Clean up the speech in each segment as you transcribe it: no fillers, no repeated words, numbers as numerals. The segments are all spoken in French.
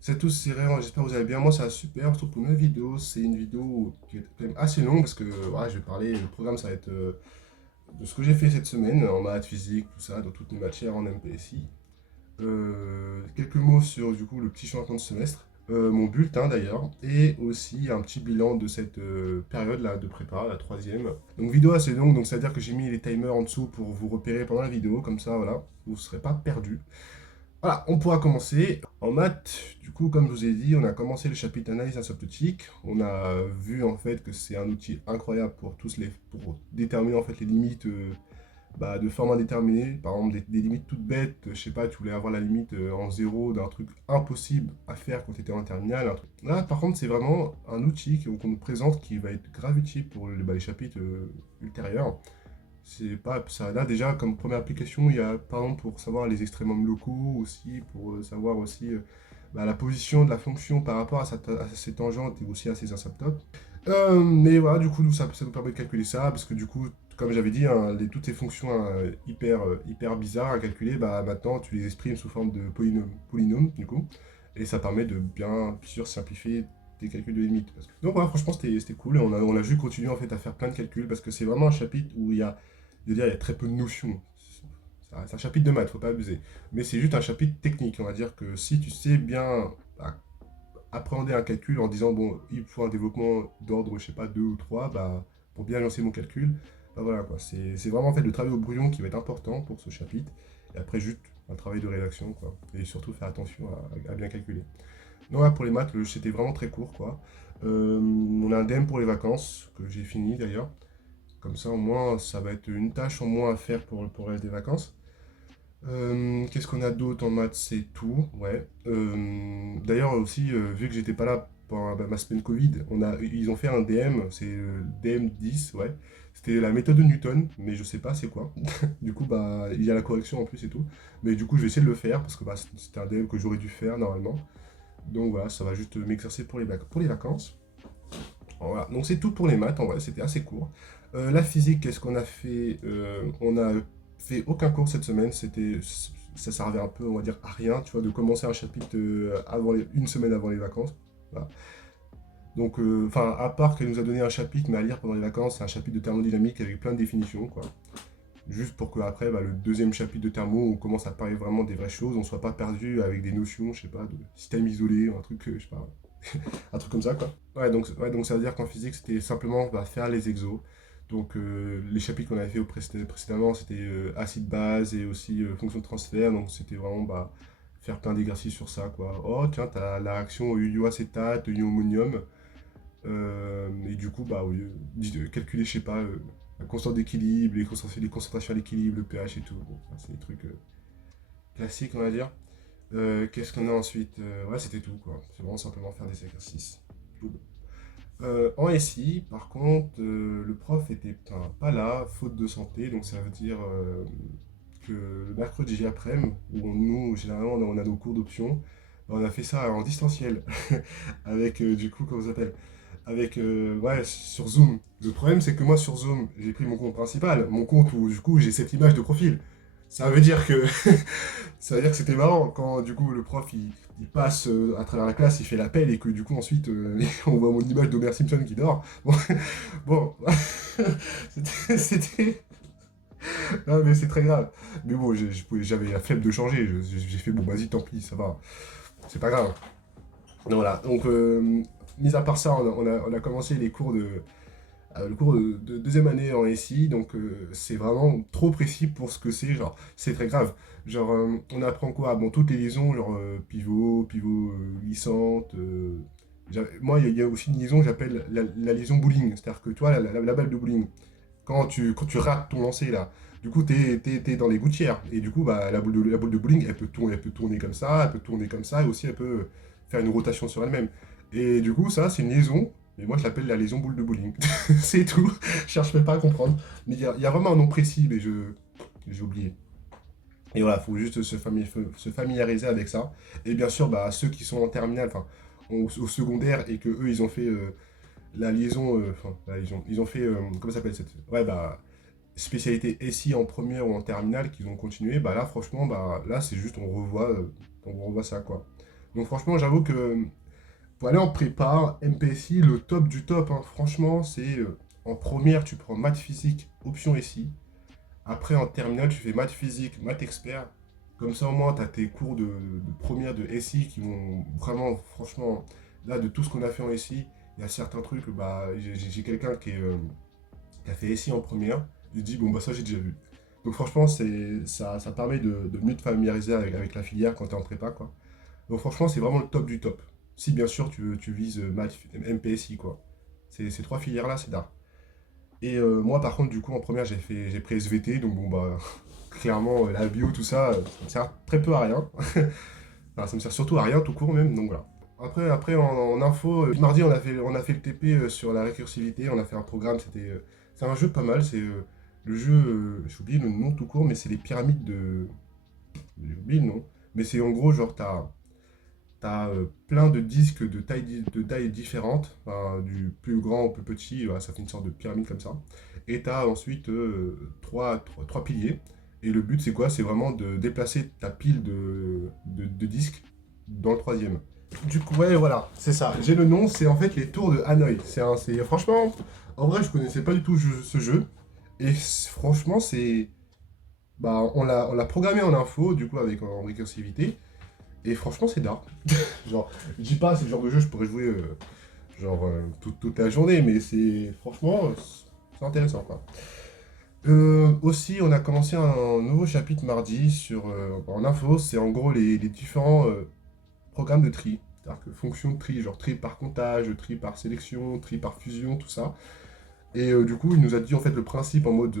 C'est tout, c'est rien, j'espère que vous allez bien. Moi, ça va super. On se retrouve pour une nouvelle vidéo. C'est une vidéo qui est quand même assez longue parce que voilà, je vais parler. Le programme, ça va être de ce que j'ai fait cette semaine en maths, physique, tout ça, dans toutes les matières en MPSI. Quelques mots sur du coup le petit changement de semestre, mon bulletin d'ailleurs, et aussi un petit bilan de cette période là de prépa, la troisième. Donc vidéo assez longue, donc ça veut dire que j'ai mis les timers en dessous pour vous repérer pendant la vidéo, comme ça voilà, vous ne serez pas perdu. Voilà, on pourra commencer. En maths, du coup, comme je vous ai dit, on a commencé le chapitre analyse asymptotique. On a vu en fait que c'est un outil incroyable pour déterminer en fait les limites de forme indéterminée. Par exemple, des limites toutes bêtes. Je sais pas, tu voulais avoir la limite en zéro d'un truc impossible à faire quand tu étais en terminale. Un truc. Là, par contre, c'est vraiment un outil qu'on nous présente qui va être grave utile pour les chapitres ultérieurs. C'est pas ça. Là, déjà, comme première application, il y a par exemple pour savoir les extrémums locaux aussi, pour savoir aussi la position de la fonction par rapport à ses tangentes et aussi à ses asymptotes. Mais voilà, du coup, ça nous permet de calculer ça, parce que du coup, comme j'avais dit, hein, toutes ces fonctions hyper bizarres à calculer, bah, maintenant, tu les exprimes sous forme de polynôme, du coup, et ça permet de bien sûr simplifier tes calculs de limites. Donc voilà, franchement, c'était cool, et on a juste continué en fait à faire plein de calculs, parce que c'est vraiment un chapitre où il y a très peu de notions. C'est un chapitre de maths, faut pas abuser. Mais c'est juste un chapitre technique, on va dire que si tu sais bien bah, appréhender un calcul en disant, bon, il faut un développement d'ordre, je sais pas, 2 ou 3 bah, pour bien lancer mon calcul, bah voilà quoi. C'est vraiment en fait le travail au brouillon qui va être important pour ce chapitre. Et après, juste un travail de rédaction, quoi. Et surtout faire attention à bien calculer. Donc là, pour les maths, c'était vraiment très court, quoi. On a un DM pour les vacances, que j'ai fini d'ailleurs. Comme ça, au moins, ça va être une tâche en moins à faire pour le reste des vacances. Qu'est-ce qu'on a d'autre en maths? C'est tout, ouais. D'ailleurs aussi, vu que j'étais pas là pendant ma semaine Covid, ils ont fait un DM, c'est DM10, ouais. C'était la méthode de Newton, mais je sais pas c'est quoi. Du coup, bah, il y a la correction en plus et tout. Mais du coup, je vais essayer de le faire parce que bah, c'était un DM que j'aurais dû faire normalement. Donc voilà, ça va juste m'exercer pour les vacances. Voilà, donc c'est tout pour les maths, en vrai, c'était assez court. La physique, qu'est-ce qu'on a fait? On a fait aucun cours cette semaine, ça servait un peu, on va dire, à rien, tu vois, de commencer un chapitre une semaine avant les vacances. Voilà. Donc, enfin, à part qu'elle nous a donné un chapitre, mais à lire pendant les vacances, c'est un chapitre de thermodynamique avec plein de définitions, quoi. Juste pour qu'après, le deuxième chapitre de thermo, on commence à parler vraiment des vraies choses, on ne soit pas perdu avec des notions, je sais pas, de système isolé, un truc, je sais pas, un truc comme ça, quoi. Ouais, donc ça veut dire qu'en physique, c'était simplement faire les exos. Donc, les chapitres qu'on avait fait précédemment, c'était acide-base et aussi fonction de transfert. Donc, c'était vraiment faire plein d'exercices sur ça, quoi. Oh, tiens, t'as la réaction au ioacétate, ion-ammonium. Et du coup, au lieu de calculer, je sais pas, la constante d'équilibre, les concentrations à l'équilibre, le pH et tout. Bon, ça, c'est des trucs classiques, on va dire. Qu'est-ce qu'on a ensuite? Ouais, c'était tout, quoi. C'est vraiment simplement faire des exercices. Cool. En SI, par contre, le prof était pas là, faute de santé, donc ça veut dire que le mercredi après-midi, où nous, généralement, on a nos cours d'option, on a fait ça en distanciel, avec, du coup, comment ça s'appelle? Avec, ouais, sur Zoom. Le problème, c'est que moi, sur Zoom, j'ai pris mon compte principal, mon compte où, du coup, j'ai cette image de profil. Ça veut dire que ça veut dire que c'était marrant quand du coup le prof il passe à travers la classe, il fait l'appel et que du coup ensuite on voit mon image d'Homer Simpson qui dort. Bon, bon. C'était. Non mais c'est très grave. Mais bon, j'avais la flemme de changer. J'ai fait bon, vas-y, tant pis, ça va. C'est pas grave. Donc, voilà. Donc, mis à part ça, on a commencé le cours de deuxième année en SI, donc c'est vraiment trop précis pour ce que c'est, genre, c'est très grave. Genre, on apprend quoi? Bon, toutes les liaisons, genre pivot glissante. Moi, il y a aussi une liaison que j'appelle la liaison bowling, c'est-à-dire que toi, la balle de bowling, quand tu rates ton lancer là, du coup, t'es dans les gouttières, et du coup, la boule de bowling, elle peut tourner comme ça, elle peut tourner comme ça, et aussi elle peut faire une rotation sur elle-même. Et du coup, ça, c'est une liaison. Mais moi, je l'appelle la liaison boule de bowling. C'est tout. Je cherche même pas à comprendre. Mais il y a vraiment un nom précis, mais j'ai oublié. Et voilà, il faut juste se familiariser avec ça. Et bien sûr, ceux qui sont en terminale, enfin, au secondaire, et que eux, ils ont fait la liaison, ils ont fait, comment ça s'appelle cette. Ouais, spécialité SI en première ou en terminale, qu'ils ont continué, là, franchement, là, c'est juste, on revoit ça, quoi. Donc franchement, j'avoue que pour aller en prépa, MPSI, le top du top, hein. Franchement, c'est en première, tu prends maths physique, option SI. Après, en terminale, tu fais maths physique, maths expert. Comme ça, au moins, tu as tes cours de première de SI qui vont vraiment, franchement, là, de tout ce qu'on a fait en SI, il y a certains trucs, bah, j'ai quelqu'un qui a fait SI en première. Je dis, bon, bah, ça, j'ai déjà vu. Donc, franchement, ça permet de mieux te familiariser avec la filière quand tu es en prépa, quoi. Donc, franchement, c'est vraiment le top du top. Si, bien sûr, tu vises maths, MPSI, quoi. Ces trois filières-là, c'est d'art. Et moi, par contre, du coup, en première, j'ai pris SVT, donc bon, bah, clairement, la bio, tout ça, ça me sert très peu à rien. Enfin, ça me sert surtout à rien, tout court même, donc voilà. Après en info, mardi, on a fait le TP sur la récursivité, on a fait un programme, c'est un jeu pas mal, c'est le jeu, j'ai oublié le nom tout court, mais c'est les pyramides de... J'ai oublié le nom, mais c'est en gros, genre, t'as plein de disques de tailles différentes, enfin, du plus grand au plus petit, voilà, ça fait une sorte de pyramide comme ça. Et t'as ensuite trois piliers. Et le but, c'est quoi? C'est vraiment de déplacer ta pile de disques dans le troisième. Du coup, ouais, voilà, c'est ça. J'ai le nom, c'est en fait les tours de Hanoï. Franchement, en vrai, je connaissais pas du tout ce jeu. Et franchement, bah, on l'a programmé en info, du coup, avec en récursivité. Et franchement, c'est d'art. Genre, je dis pas, c'est le genre de jeu, je pourrais jouer toute la journée, mais franchement, c'est intéressant, quoi. Aussi, on a commencé un nouveau chapitre mardi en info, c'est en gros les différents programmes de tri. C'est-à-dire que fonction de tri, genre tri par comptage, tri par sélection, tri par fusion, tout ça. Et du coup, il nous a dit en fait le principe en mode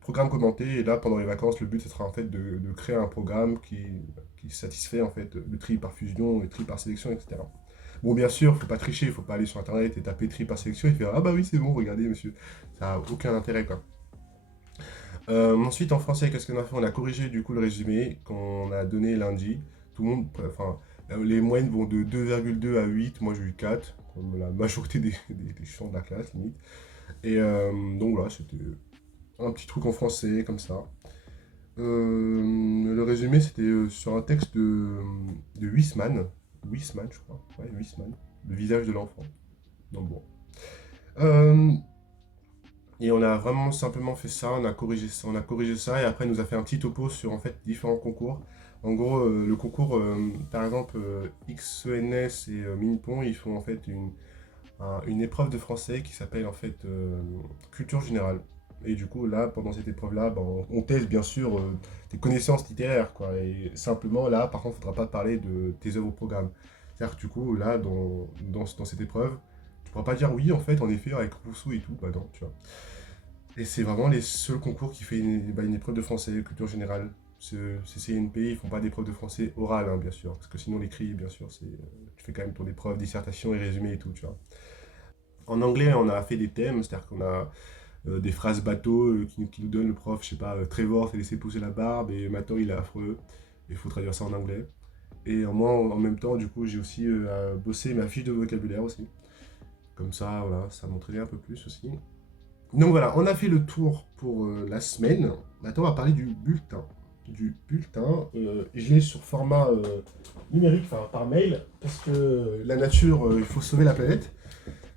programme commenté. Et là, pendant les vacances, le but, ce sera en fait de créer un programme qui satisfait en fait le tri par fusion, le tri par sélection, etc. Bon, bien sûr, faut pas tricher, faut pas aller sur internet et taper tri par sélection et faire ah bah oui, c'est bon, regardez, monsieur. Ça a aucun intérêt, quoi. Ensuite, en français, qu'est-ce qu'on a fait? On a corrigé du coup le résumé qu'on a donné lundi. Tout le monde, enfin, les moyennes vont de 2,2 à 8. Moi, j'ai eu 4, comme la majorité des champs de la classe, limite. Et donc voilà, c'était un petit truc en français, comme ça. Le résumé, c'était sur un texte de Huysmans. Huysmans, je crois. Ouais, Huysmans. Le visage de l'enfant. Donc bon. Euh, et on a vraiment simplement fait ça, on a corrigé ça, et après, il nous a fait un petit topo sur en fait différents concours. En gros, le concours, par exemple, XENS et Minpon, ils font en fait une épreuve de français qui s'appelle en fait culture générale. Et du coup, là, pendant cette épreuve-là, ben, on teste bien sûr tes connaissances littéraires, quoi. Et simplement, là, par contre, il ne faudra pas parler de tes œuvres au programme. C'est-à-dire que du coup, là, dans cette épreuve, tu ne pourras pas dire oui, en fait, en effet, avec Rousseau et tout, bah non, tu vois. Et c'est vraiment les seuls concours qui fait une épreuve de français, culture générale. CCNP, ils font pas d'épreuve de français orale, hein, bien sûr. Parce que sinon, l'écrit, bien sûr, tu fais quand même ton épreuve, dissertation et résumé et tout, tu vois. En anglais, on a fait des thèmes, c'est-à-dire qu'on a des phrases bateau qui nous donne le prof, je sais pas, Trevor s'est laissé pousser la barbe et maintenant il est affreux. Il faut traduire ça en anglais. Et moi, en même temps, du coup, j'ai aussi bossé ma fiche de vocabulaire aussi. Comme ça, voilà, ça m'entraînait un peu plus aussi. Donc voilà, on a fait le tour pour la semaine. Maintenant, on va parler du bulletin. Je l'ai sur format numérique, enfin par mail, parce que la nature, il faut sauver la planète.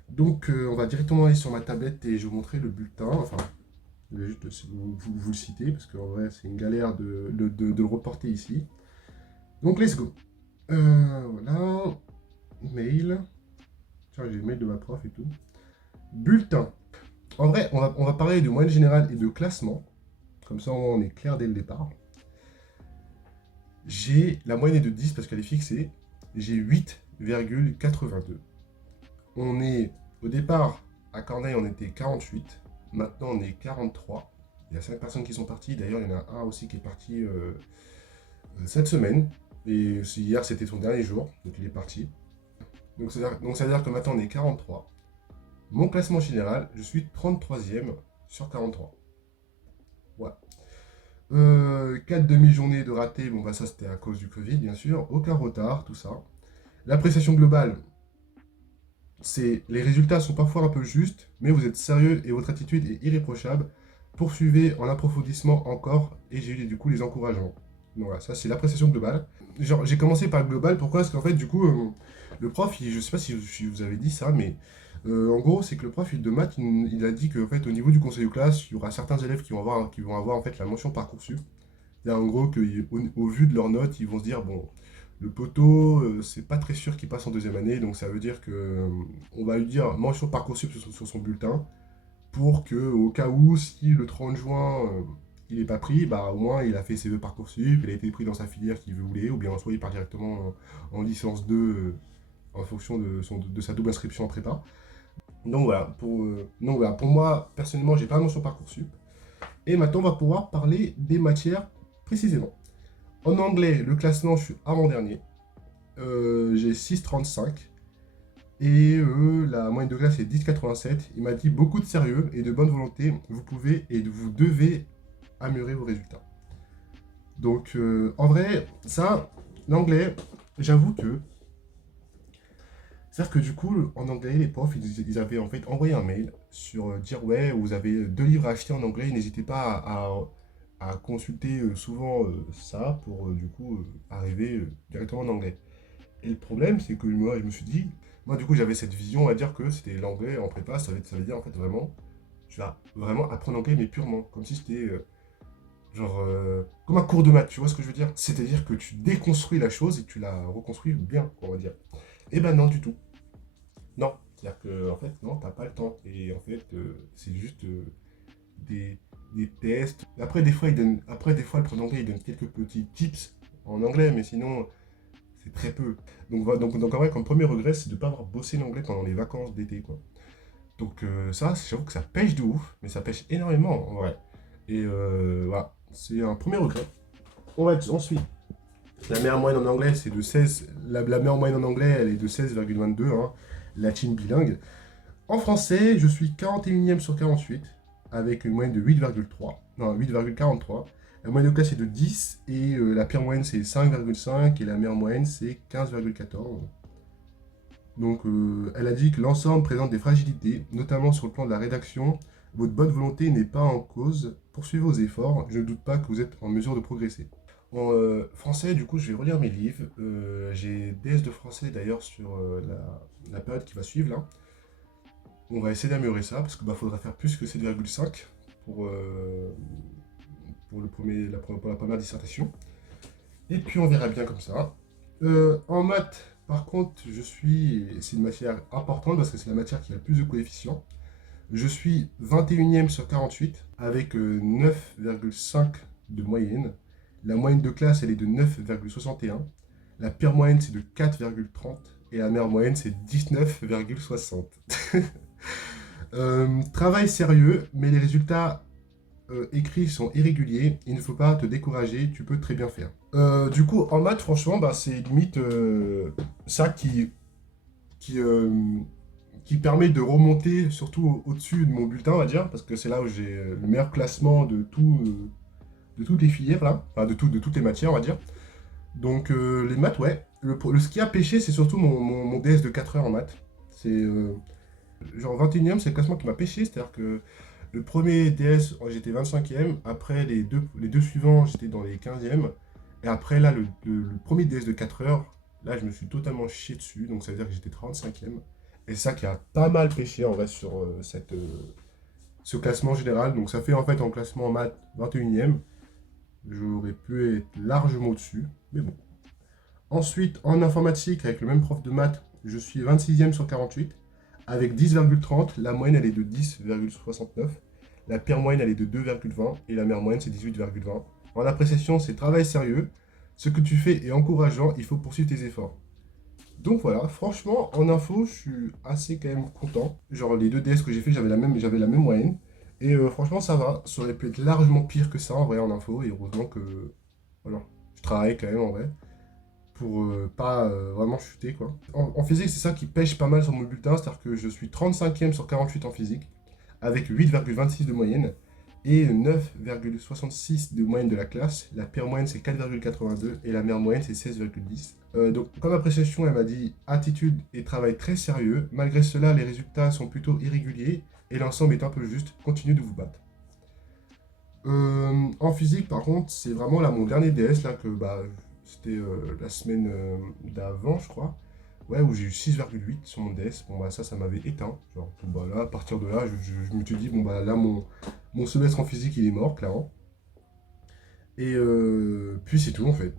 Donc, on va directement aller sur ma tablette et je vais vous montrer le bulletin. Enfin, je vais juste vous le citer parce qu'en vrai, c'est une galère de le reporter ici. Donc, let's go. Voilà. Mail. Tiens, j'ai le mail de ma prof et tout. Bulletin. En vrai, on va parler de moyenne générale et de classement. Comme ça, on est clair dès le départ. La moyenne est de 10 parce qu'elle est fixée. J'ai 8,82. On est au départ à Corneille, on était 48. Maintenant, on est 43. Il y a 5 personnes qui sont parties. D'ailleurs, il y en a un aussi qui est parti cette semaine. Et hier, c'était son dernier jour. Donc, il est parti. Donc, ça veut dire que maintenant, on est 43. Mon classement général, je suis 33e sur 43. Voilà. 4 demi-journées de raté. Bon, bah, ça, c'était à cause du Covid, bien sûr. Aucun retard, tout ça. L'appréciation globale, les résultats sont parfois un peu justes, mais vous êtes sérieux et votre attitude est irréprochable. Poursuivez en approfondissement encore et j'ai eu du coup les encouragements. Donc voilà, ça c'est l'appréciation globale. Genre, j'ai commencé par le global, pourquoi? Parce qu'en fait, du coup, le prof, je sais pas si vous avez dit ça, mais en gros, c'est que le prof de maths, il a dit qu'en fait, au niveau du conseil de classe, il y aura certains élèves qui vont avoir en fait la mention Parcoursup. C'est en gros au vu de leurs notes, ils vont se dire, bon, le poteau, c'est pas très sûr qu'il passe en deuxième année, donc ça veut dire que on va lui dire mention Parcoursup sur son bulletin, pour que, au cas où, si le 30 juin, il n'est pas pris, bah, au moins il a fait ses vœux Parcoursup, il a été pris dans sa filière qu'il voulait, ou bien soit il part directement en licence 2 en fonction de sa double inscription en prépa. Donc voilà, pour moi, personnellement, j'ai pas la mention Parcoursup. Et maintenant, on va pouvoir parler des matières précisément. En anglais, le classement, je suis avant-dernier. J'ai 6,35. Et la moyenne de classe est 10,87. Il m'a dit beaucoup de sérieux et de bonne volonté. Vous pouvez et vous devez améliorer vos résultats. Donc, en vrai, ça, l'anglais, j'avoue que. C'est-à-dire que du coup, en anglais, les profs, ils avaient en fait envoyé un mail sur dire ouais, vous avez 2 livres à acheter en anglais, n'hésitez pas à consulter souvent ça pour du coup arriver directement en anglais. Et le problème, c'est que moi, je me suis dit, moi, du coup, j'avais cette vision à dire que c'était l'anglais en prépa, ça veut dire en fait vraiment, tu vas vraiment apprendre l'anglais, mais purement, comme si c'était comme un cours de maths, tu vois ce que je veux dire? C'est-à-dire que tu déconstruis la chose et tu la reconstruis bien, on va dire. Eh ben non, du tout. Non. C'est-à-dire que, en fait, non, t'as pas le temps. Et en fait, c'est juste des, des tests. Après, des fois, le prof d'anglais, il donne quelques petits tips en anglais, mais sinon, c'est très peu. Donc en vrai, comme premier regret, c'est de ne pas avoir bossé l'anglais pendant les vacances d'été, quoi. Donc ça, j'avoue que ça pêche de ouf, mais ça pêche énormément, en vrai. Et voilà, c'est un premier regret. Ensuite, la meilleure moyenne en anglais, c'est de 16. La meilleure moyenne en anglais, elle est de 16,22, hein, latine bilingue. En français, je suis 41e sur 48, avec une moyenne de 8,3. Non, 8,43. La moyenne de classe est de 10, et la pire moyenne, c'est 5,5, et la meilleure moyenne, c'est 15,14. Donc, elle a dit que l'ensemble présente des fragilités, notamment sur le plan de la rédaction. Votre bonne volonté n'est pas en cause. Poursuivez vos efforts. Je ne doute pas que vous êtes en mesure de progresser. En français, du coup, je vais relire mes livres. J'ai DS de français d'ailleurs sur la période qui va suivre là. On va essayer d'améliorer ça parce qu'il faudra faire plus que 7,5 pour, pour la première dissertation. Et puis on verra bien comme ça. En maths, par contre, c'est une matière importante parce que c'est la matière qui a le plus de coefficients. Je suis 21e sur 48 avec 9,5 de moyenne. La moyenne de classe, elle est de 9,61. La pire moyenne, c'est de 4,30. Et la meilleure moyenne, c'est 19,60. Travail sérieux, mais les résultats écrits sont irréguliers. Il ne faut pas te décourager, tu peux très bien faire. Du coup, en maths, franchement, c'est limite ça qui, euh, qui permet de remonter surtout au-dessus de mon bulletin, on va dire, parce que c'est là où j'ai le meilleur classement de toutes les filières, là, enfin de toutes les matières, on va dire. Donc les maths, ouais. Ce qui a pêché, c'est surtout mon DS de 4 heures en maths. C'est genre 21e, c'est le classement qui m'a pêché, c'est-à-dire que le premier DS, j'étais 25e, après les deux suivants, j'étais dans les 15e, et après là, le premier DS de 4 heures, là, je me suis totalement chié dessus, donc ça veut dire que j'étais 35e. Et ça qui a pas mal pêché en vrai sur ce classement général. Donc ça fait en fait en classement en maths 21e. J'aurais pu être largement au-dessus, mais bon. Ensuite, en informatique, avec le même prof de maths, je suis 26e sur 48, avec 10,30. La moyenne, elle est de 10,69. La pire moyenne, elle est de 2,20. Et la meilleure moyenne, c'est 18,20. En appréciation, c'est travail sérieux. Ce que tu fais est encourageant, il faut poursuivre tes efforts. Donc voilà, franchement, en info, je suis assez quand même content. Genre, les deux DS que j'ai fait, j'avais la même moyenne. Et franchement, ça va. Ça aurait pu être largement pire que ça, en vrai, en info. Et heureusement que, voilà, je travaille quand même, en vrai, pour pas vraiment chuter, quoi. En physique, c'est ça qui pêche pas mal sur mon bulletin. C'est-à-dire que je suis 35e sur 48 en physique, avec 8,26 de moyenne. Et 9,66 de moyenne de la classe. La pire moyenne, c'est 4,82. Et la meilleure moyenne, c'est 16,10. Donc, comme appréciation, elle m'a dit attitude et travail très sérieux. Malgré cela, les résultats sont plutôt irréguliers et l'ensemble est un peu juste. Continuez de vous battre. En physique, par contre, c'est vraiment là mon dernier DS, là, que bah, c'était la semaine d'avant, je crois. Ouais, où j'ai eu 6,8 sur mon DS. Bon, bah, ça m'avait éteint. Genre, bon, bah, là, à partir de là, je me suis dit, bon, bah, là, mon semestre en physique, il est mort, clairement. Et puis, c'est tout, en fait.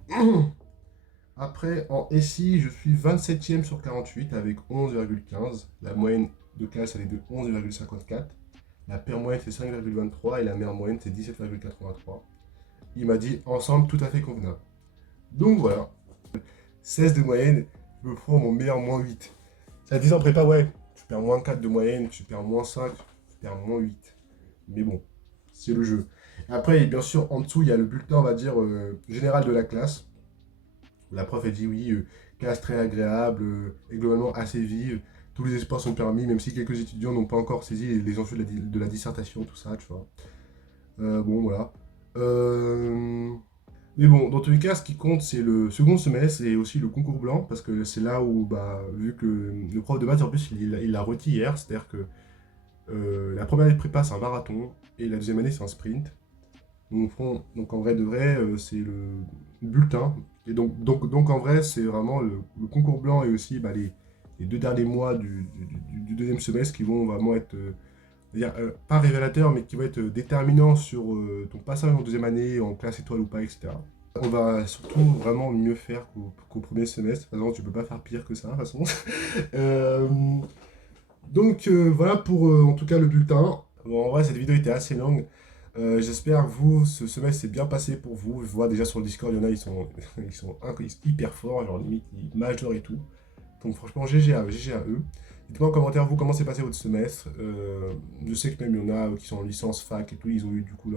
Après, en SI, je suis 27e sur 48 avec 11,15. La moyenne de classe, elle est de 11,54. La paire moyenne, c'est 5,23 et la mère moyenne, c'est 17,83. Il m'a dit ensemble tout à fait convenable. Donc voilà, 16 de moyenne, je me prends mon meilleur -8. Ça dit en prépa, ouais, tu perds -4 de moyenne, tu perds -5, tu perds -8. Mais bon, c'est le jeu. Après, bien sûr, en dessous, il y a le bulletin, on va dire, général de la classe. La prof a dit oui, classe très agréable, et globalement assez vive. Tous les espoirs sont permis, même si quelques étudiants n'ont pas encore saisi les enjeux de la dissertation, tout ça, tu vois. Bon, voilà. Euh, Mais bon, dans tous les cas, ce qui compte, c'est le second semestre et aussi le concours blanc, parce que c'est là où, bah, vu que le prof de maths, en plus, il l'a redit hier, c'est-à-dire que la première année de prépa, c'est un marathon, et la deuxième année, c'est un sprint. Donc en vrai de vrai, c'est le bulletin. Et donc en vrai, c'est vraiment le concours blanc et aussi bah, les 2 derniers mois du deuxième semestre qui vont vraiment être, c'est-à-dire, pas révélateurs, mais qui vont être déterminants sur ton passage en deuxième année, en classe étoile ou pas, etc. On va surtout vraiment mieux faire qu'au premier semestre. De toute façon, tu peux pas faire pire que ça, de toute façon. Euh, voilà pour en tout cas le bulletin. Bon, en vrai, cette vidéo était assez longue. J'espère que vous, ce semestre s'est bien passé pour vous. Je vois déjà sur le Discord, il y en a, ils sont hyper forts, genre limite, ils majeurs et tout. Donc franchement, GG à eux. Dites-moi en commentaire, vous, comment s'est passé votre semestre. Je sais que même il y en a qui sont en licence fac et tout, ils ont eu du coup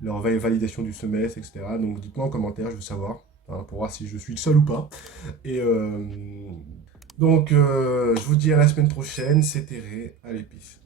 leur validation du semestre, etc. Donc dites-moi en commentaire, je veux savoir, hein, pour voir si je suis le seul ou pas. Et je vous dis à la semaine prochaine, c'était Ré, allez, peace.